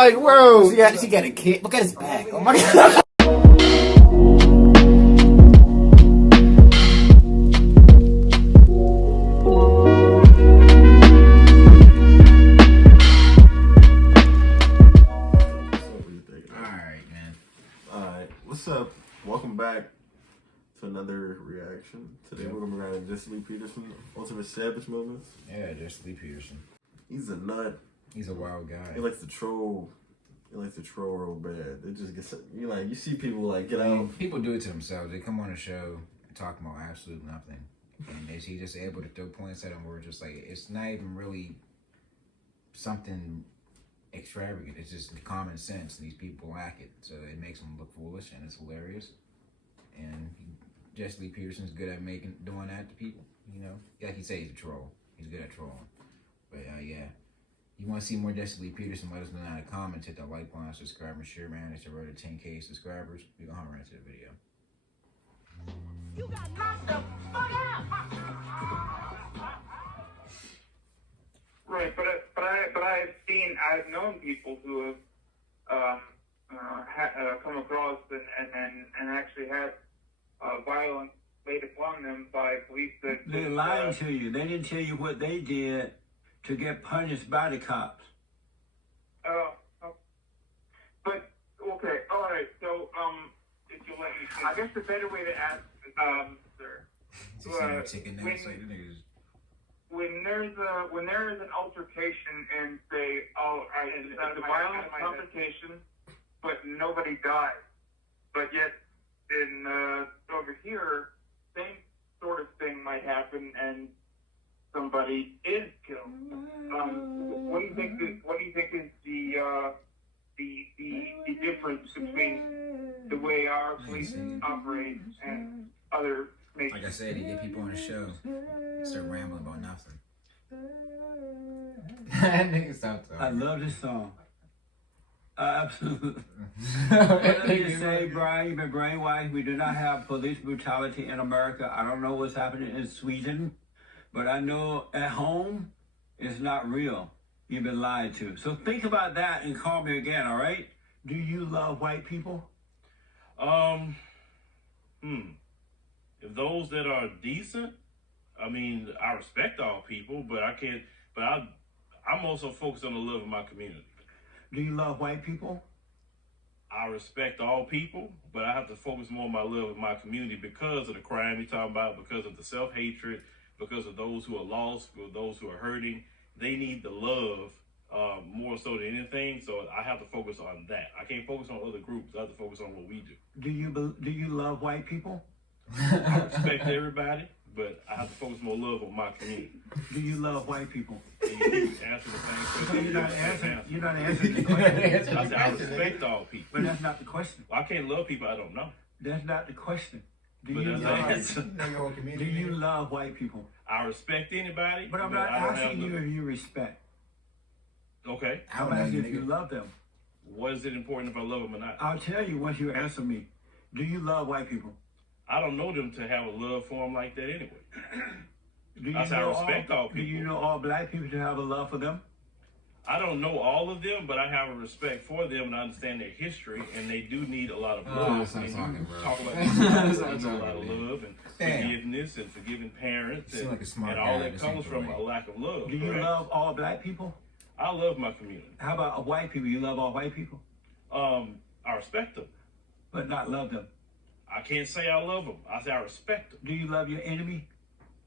like, bro, yeah, she got a kid. Look at his back. Oh my god. What's up? Welcome back to another reaction. Today we're going to be reacting to Jesse Lee Peterson, Ultimate Savage Moments. Yeah, Jesse Lee Peterson. He's a nut. He's a wild guy. He likes to troll. He likes to troll real bad. It just gets, you see people like get out. People do it to themselves. They come on a show and talk about absolute nothing. And is he just able to throw points at them where just like, it's not even really something extravagant. It's just common sense, and these people lack it, so it makes them look foolish, and it's hilarious. And Jesse Lee Peterson's good at doing that to people. Like you say, he's a troll. He's good at trolling. But yeah, you want to see more Jesse Lee Peterson? Let us know in the comments. Hit that like button, subscribe, and share, man. It's the road to 10K subscribers. We gonna hop right into the video. You got knocked the fuck out. Right, but I've known people who have come across and actually had violence laid upon them by police. They lied to you. They didn't tell you what they did to get punished by the cops. But okay, all right. So if you let me, I guess the better way to ask, sir. When there is an altercation and say, it's a violent confrontation, but nobody dies. But yet, over here, same sort of thing might happen and somebody is killed. What do you think is the difference between the way our police operate and other nations? Like I said, he get people on the show, start rambling about nothing. I love this song. Absolutely. Let me just say, Brian, you've been brainwashed. We do not have police brutality in America. I don't know what's happening in Sweden, but I know at home it's not real. You've been lied to. So think about that and call me again, all right? Do you love white people? If those that are decent, I mean, I respect all people, but I can't, but I'm also focused on the love of my community. Do you love white people? I respect all people, but I have to focus more on my love of my community because of the crime you're talking about, because of the self-hatred, because of those who are lost, for those who are hurting. They need the love more so than anything, so I have to focus on that. I can't focus on other groups. I have to focus on what we do. Do you love white people? I respect everybody, but I have to focus more love on my community. Do you love white people? And you keep answering the same question. You're not answering the question. I said I respect all people. But that's not the question. Well, I can't love people I don't know. That's not the question. Do But you that's love? Do you love white people? I respect anybody, But I'm not asking you if you respect. Okay. I'm asking if you love them. What is it important if I love them or not? I'll tell you once you answer me. Do you love white people? I don't know them to have a love for them like that anyway. Do you I know respect all people. Do you know all black people to have a love for them? I don't know all of them, but I have a respect for them and I understand their history, and they do need a lot of love. Talk about a lot of love and forgiveness and forgiving parents and all that comes from a lack of love. Do you love all black people? I love my community. How about white people? You love all white people? I respect them. But not love them? I can't say I love them. I say I respect them. Do you love your enemy?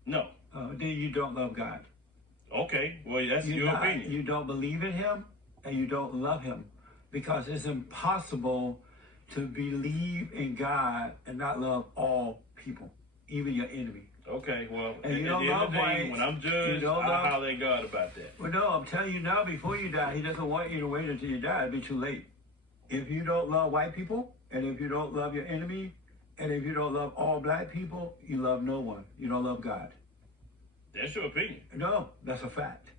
No. Then you don't love God. Okay, well, that's your opinion. You don't believe in him and you don't love him, because it's impossible to believe in God and not love all people, even your enemy. Okay, well, and you at don't the end love of the day, whites, when I'm judged, I holler at God about that. Well, no, I'm telling you now, before you die, he doesn't want you to wait until you die. It'll be too late. If you don't love white people, and if you don't love your enemy, and if you don't love all black people, you love no one. You don't love God. That's your opinion. No, that's a fact.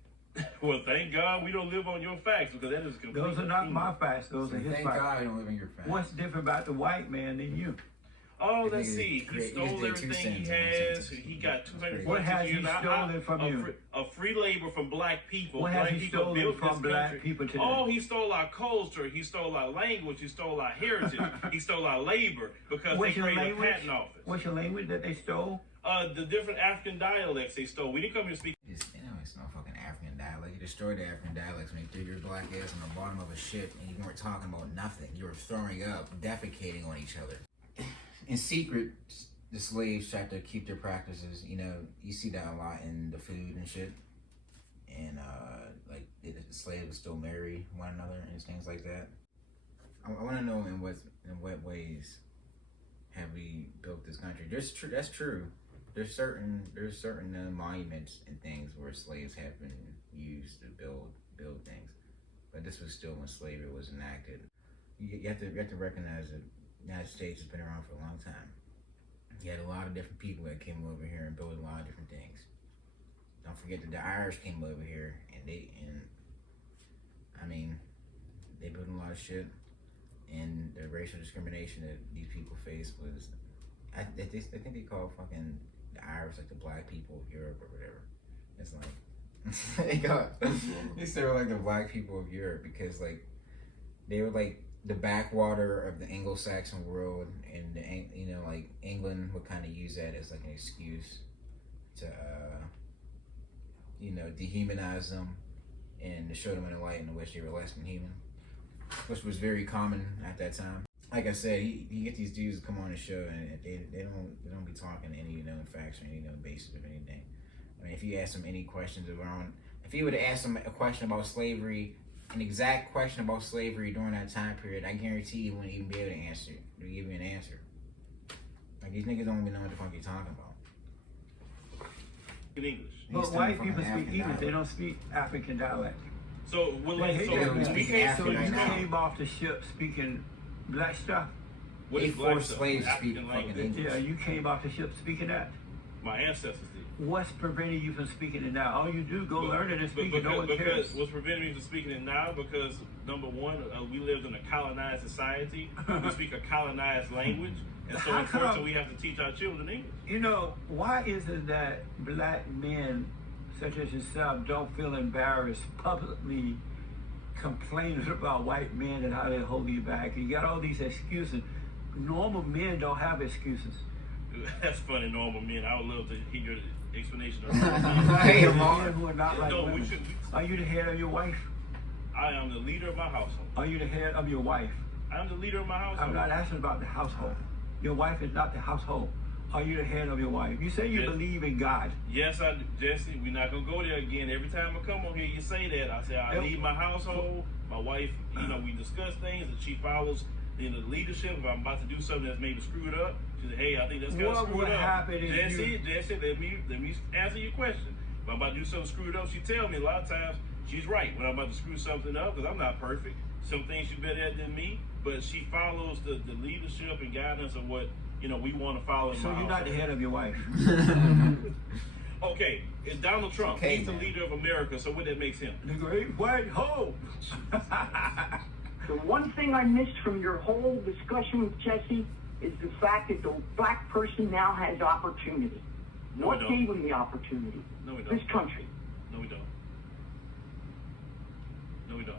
Well, thank God we don't live on your facts, because that is completely Those are not my facts. Those are his facts. Thank God I don't live in your facts. What's different about the white man than you? Oh, That let's nigga see. He create- stole just did 2 everything he cents in 1 has. sentence. He got That's crazy. 246 What has he years. stolen from you? A free labor from black people. What has black he people stolen built from this black country. people today? Oh, he stole our culture. He stole our language. He stole our heritage. He stole our labor because What's they your created a language? patent office. What's your language that they stole? The different African dialects they stole. We didn't come here to speak. It's no fucking African dialect. You destroyed the African dialects when you threw your black ass on the bottom of a ship and you weren't talking about nothing. You were throwing up, defecating on each other. In secret, the slaves tried to keep their practices. You know, you see that a lot in the food and shit. And like the slaves would still marry one another and things like that. I want to know in what ways have we built this country? That's true. There's certain monuments and things where slaves have been used to build things, but this was still when slavery was enacted. You have to recognize that the United States has been around for a long time. You had a lot of different people that came over here and built a lot of different things. Don't forget that the Irish came over here and they built a lot of shit. And the racial discrimination that these people faced was, I think they call fucking the Irish like the black people of Europe or whatever. It's like they were like the black people of Europe because like they were like the backwater of the Anglo-Saxon world, and like England would kind of use that as like an excuse to dehumanize them and to show them in a light in which they were less than human, which was very common at that time. Like I said, you get these dudes to come on the show and they don't be talking any facts or any basis of anything. I mean, if you ask them any questions around, if you would have asked them a question about slavery, an exact question about slavery during that time period, I guarantee you wouldn't even be able to answer it. They'd give you an answer. Like these niggas don't even know what the fuck you're talking about. In English. But white people speak English. They don't speak African dialect. So we speak can't. So African you right now. came off the ship speaking black stuff. What They is black forced stuff? slaves to speak African fucking language. English. Yeah, you came off the ship speaking that. My ancestors did. What's preventing you from speaking it now? All you do, go learn it and speak it. No one Because cares. what's preventing me from speaking it now? Because number one, we lived in a colonized society. We speak a colonized language, and so How unfortunately, come- we have to teach our children English. You know, why is it that black men such as yourself don't feel embarrassed publicly complaining about white men and how they hold you back? You got all these excuses. Normal men don't have excuses. That's funny, normal men. I would love to hear your explanation of Hey, Men Lamar. who are not like No, we women. should. Are you the head of your wife? I am the leader of my household. Are you the head of your wife? I am the leader of my household. I'm not asking about the household. Your wife is not the household. Are you the head of your wife? You say you Yes. believe in God. Yes, I do. Jesse, we're not gonna go there again. Every time I come on here, you say that. I say I Yep. lead my household. My wife, we discuss things, and she follows the leadership. If I'm about to do something that's maybe screwed up, she said, "Hey, I think that's kind of What screwed would up." happen if Jesse, let me answer your question. If I'm about to do something screwed up, she tell me a lot of times she's right when I'm about to screw something up because I'm not perfect. Some things she's better at than me, but she follows the leadership and guidance of what we want to follow in So my you're not the household. head of your wife. Okay, it's Donald Trump. Okay, He's the man. leader of America, so what that makes him? The great white hope. The one thing I missed from your whole discussion with Jesse is the fact that the black person now has opportunity. No, What we don't. gave him the opportunity? No, we don't. This country. No, we don't. No, we don't.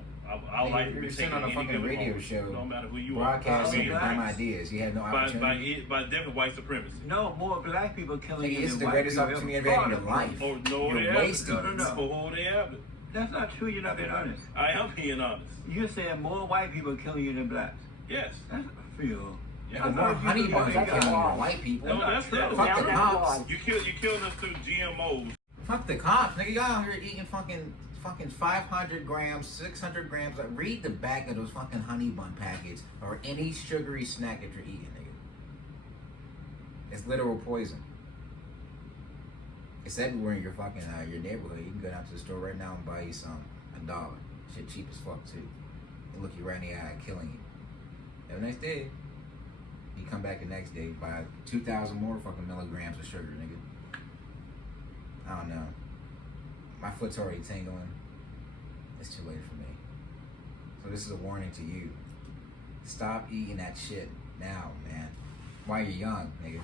Our life You're be sitting taken on a at any fucking given radio moment. show, No matter who you broadcasting are. your black. dumb ideas. You have no By opportunity. definite white supremacy. No, more black people killing Nigga, you this is than the white greatest people opportunity ever you've had in your thought of. Oh life. no, You're they haven't. wasting No, no, no. Oh, they haven't. That's not true. You're not being honest. I am being honest. You're saying more white people killing you than blacks. Yes. That's not real. Yeah. The more honey buns are That's killing a lie. more white people. No, that's true. not. Fuck Now the that's cops. why. You killed us through GMOs. Fuck the cops, nigga. Y'all out here eating fucking 500 grams, 600 grams. Like, read the back of those fucking honey bun packets or any sugary snack that you're eating, nigga. It's literal poison. It's everywhere in your fucking your neighborhood. You can go down to the store right now and buy you some $1. Shit cheap as fuck too. They look you right in the eye, killing you. Have a nice day. You come back the next day, buy 2,000 more fucking milligrams of sugar, nigga. I don't know. My foot's already tingling. It's too late for me. So this is a warning to you. Stop eating that shit now, man. while you're young, nigga.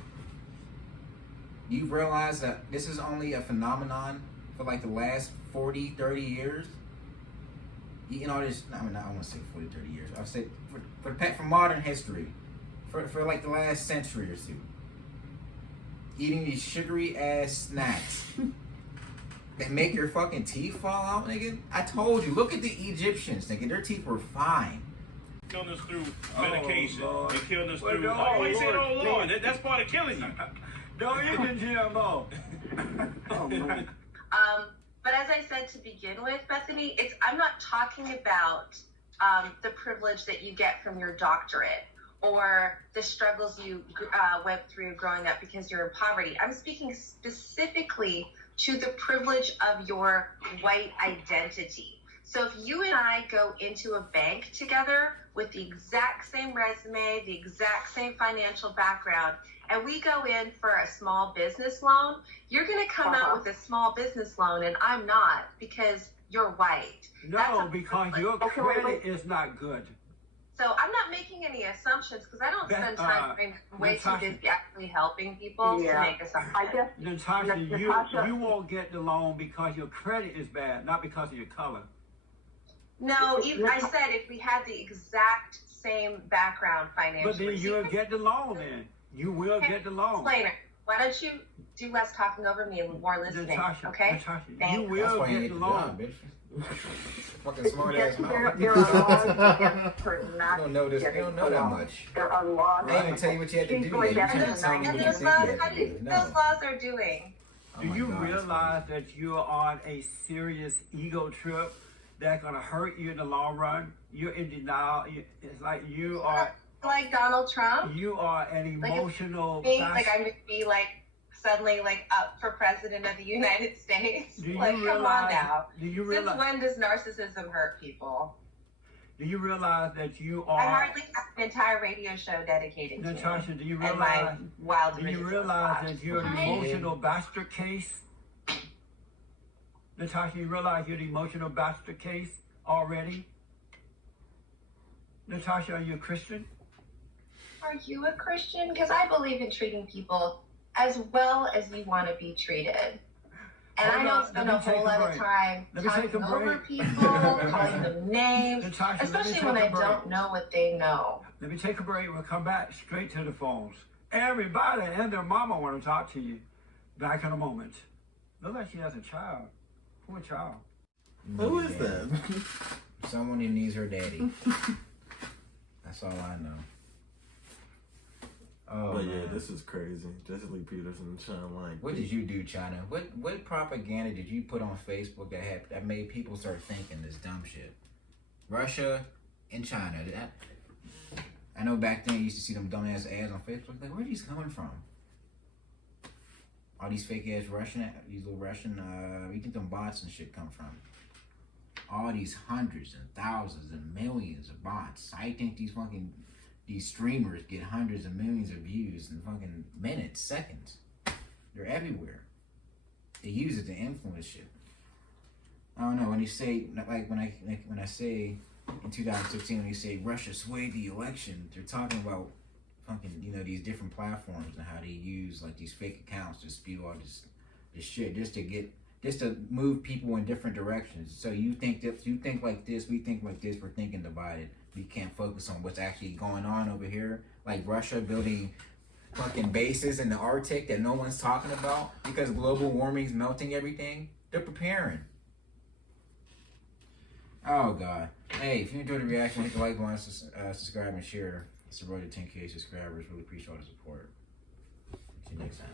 You realize that this is only a phenomenon for like the last 40, 30 years? Eating all this, I don't want to say 40, 30 years. I'll say for modern history, for like the last century or two. Eating these sugary ass snacks that make your fucking teeth fall out, nigga. I told you, look at the Egyptians, nigga. Their teeth were fine. Killing us through medication. Lord. And killing us Well, through. no, Oh, he said, Lord, oh Lord, that's part of killing you. Don't eat the GMO. Oh, man. But as I said to begin with, Bethany, I'm not talking about the privilege that you get from your doctorate or the struggles you went through growing up because you're in poverty. I'm speaking specifically to the privilege of your white identity. So if you and I go into a bank together with the exact same resume, the exact same financial background, and we go in for a small business loan, you're going to come out with a small business loan, and I'm not, because you're white. No, because your credit is not good. So I'm not making any assumptions, because I don't spend time being way too busy actually helping people to make assumptions. I guess, Natasha, Natasha, you won't get the loan because your credit is bad, not because of your color. No, even I said if we had the exact same background financially. But then you'll get the loan then. You will get the loan. Explainer, why don't you do less talking over me and more listening, Natasha, okay? Natasha, Thanks. you will get the loan. Bitch. Fucking smart ass mouth. there are laws against her You not don't know this. You getting don't know the that loan. much. There are laws. I didn't even tell you what you had to She's do going yet. down You to just tell me And what you those think laws, you how had do to you do. think No. those laws are doing? Oh Do my you God, it's realize that you're on a serious ego trip that's going to hurt you in the long run? You're in denial. It's like you are Like Donald Trump? an emotional Being like I'm gonna be like suddenly like up for president of the United States. Do you Like, come on realize- now. Do you Since realize? when does narcissism hurt people? Do you realize that you I are? hardly have an entire radio show dedicated to Natasha, it. do you And my realize? wild Do you ridiculous realize lives. that you're an emotional bastard case? Natasha, you realize you're the emotional bastard case already? Natasha, are you a Christian? Are you a Christian? Because I believe in treating people as well as you want to be treated. And Hold I on, don't spend let a me take whole a lot of break. time Let me take a talking over break. people, calling them names, Natasha, let me especially take when a I break. don't know what they know. Let me take a break. We'll come back straight to the phones. Everybody and their mama want to talk to you. Back in a moment. Look like she has a child. Poor child. Who is that? Someone who needs her daddy. That's all I know. Oh, But yeah, man. this is crazy. Jesse Lee Peterson trying like. What did you do, China? What propaganda did you put on Facebook that made people start thinking this dumb shit? Russia and China. I know back then you used to see them dumbass ads on Facebook. Like, where are these coming from? All these fake ass these little Russian, where you think them bots and shit come from? All these hundreds and thousands and millions of bots. I think these streamers get hundreds of millions of views in fucking minutes, seconds. They're everywhere. They use it to influence shit. I don't know, when you say, like when I say in 2016, when you say Russia swayed the election, they're talking about fucking, these different platforms and how they use like these fake accounts to spew all this shit just to move people in different directions. So you think like this, we think like this, we're thinking divided. We can't focus on what's actually going on over here. Like Russia building fucking bases in the Arctic that no one's talking about because global warming's melting everything. They're preparing. Oh God. Hey, if you enjoyed the reaction, hit the like button, subscribe and share. It's the road to 10K subscribers. Really appreciate all the support. See you next time.